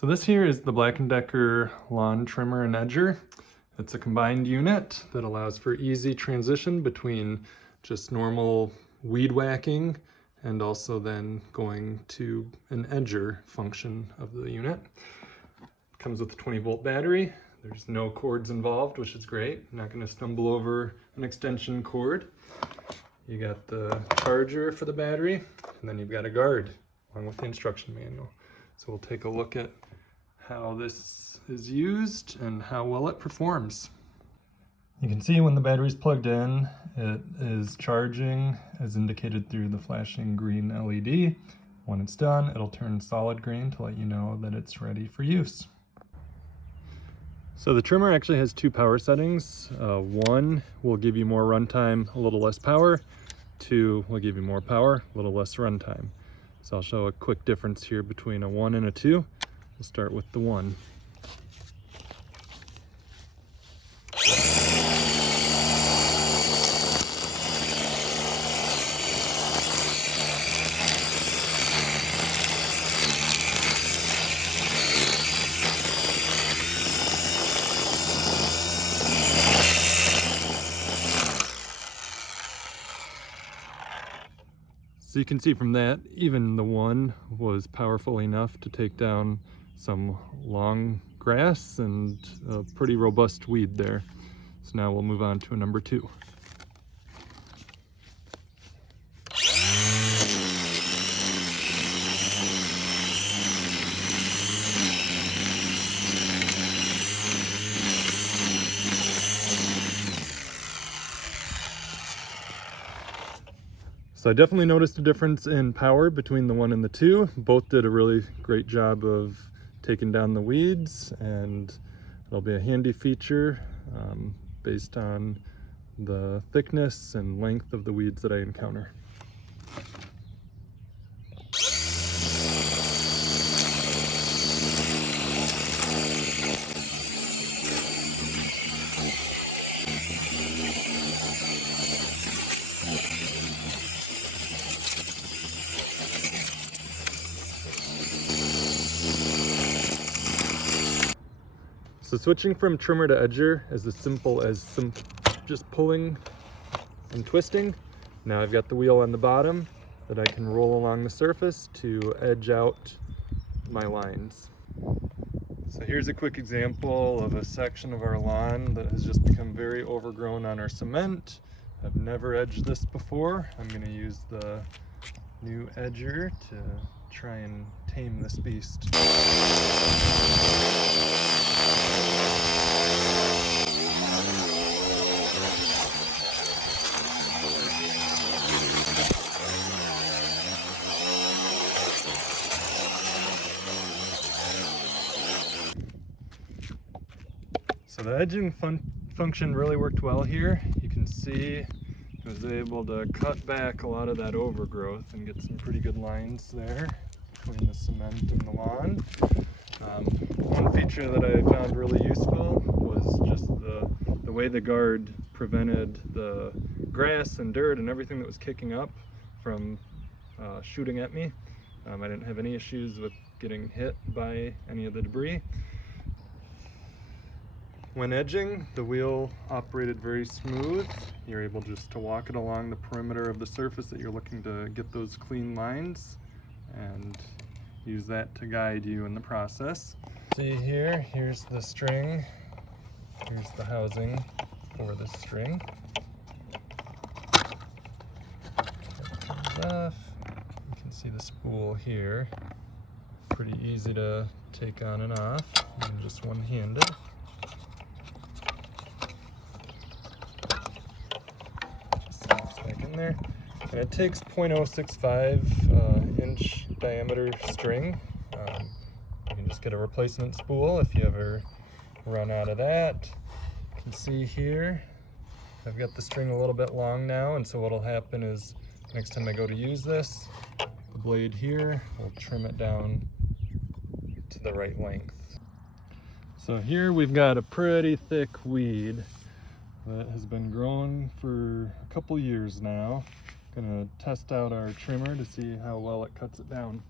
So this here is the Black & Decker lawn trimmer and edger. It's a combined unit that allows for easy transition between just normal weed whacking and also then going to an edger function of the unit. It comes with a 20-volt battery. There's no cords involved, which is great. You're not going to stumble over an extension cord. You got the charger for the battery, and then you've got a guard along with the instruction manual. So we'll take a look at how this is used and how well it performs. You can see when the battery's plugged in, it is charging as indicated through the flashing green LED. When it's done, it'll turn solid green to let you know that it's ready for use. So the trimmer actually has two power settings. One will give you more runtime, a little less power. Two will give you more power, a little less runtime. So I'll show a quick difference here between a 1 and a 2. We'll start with the 1. So you can see from that, even the 1 was powerful enough to take down some long grass and a pretty robust weed there. So now we'll move on to a number 2. So I definitely noticed a difference in power between the 1 and the 2. Both did a really great job of taking down the weeds, and it'll be a handy feature based on the thickness and length of the weeds that I encounter. So switching from trimmer to edger is as simple as just pulling and twisting. Now I've got the wheel on the bottom that I can roll along the surface to edge out my lines. So here's a quick example of a section of our lawn that has just become very overgrown on our cement. I've never edged this before. I'm going to use the new edger to try and tame this beast. So the edging function really worked well here. You can see I was able to cut back a lot of that overgrowth and get some pretty good lines there between the cement and the lawn. One feature that I found really useful was just the way the guard prevented the grass and dirt and everything that was kicking up from shooting at me. I didn't have any issues with getting hit by any of the debris. When edging, the wheel operated very smooth. You're able just to walk it along the perimeter of the surface that you're looking to get those clean lines and use that to guide you in the process. See here, here's the string. Here's the housing for the string. Off. You can see the spool here. Pretty easy to take on and off, and just one-handed. There, and it takes 0.065 inch diameter string. You can just get a replacement spool if you ever run out of that. You can see here I've got the string a little bit long now, and so what'll happen is next time I go to use this, the blade here will trim it down to the right length. So here we've got a pretty thick weed that has been growing for a couple years now. Gonna test out our trimmer to see how well it cuts it down.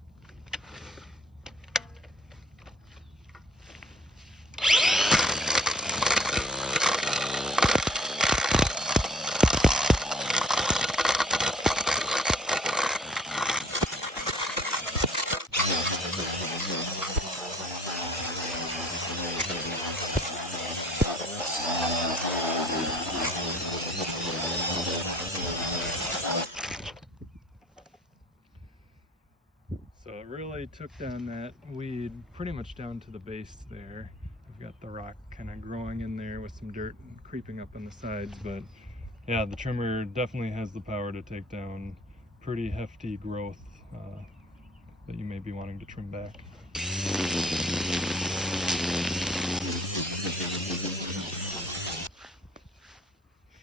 So it really took down that weed pretty much down to the base there. We've got the rock kind of growing in there with some dirt creeping up on the sides, but yeah, the trimmer definitely has the power to take down pretty hefty growth that you may be wanting to trim back.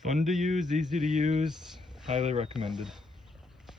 Fun to use, easy to use, highly recommended.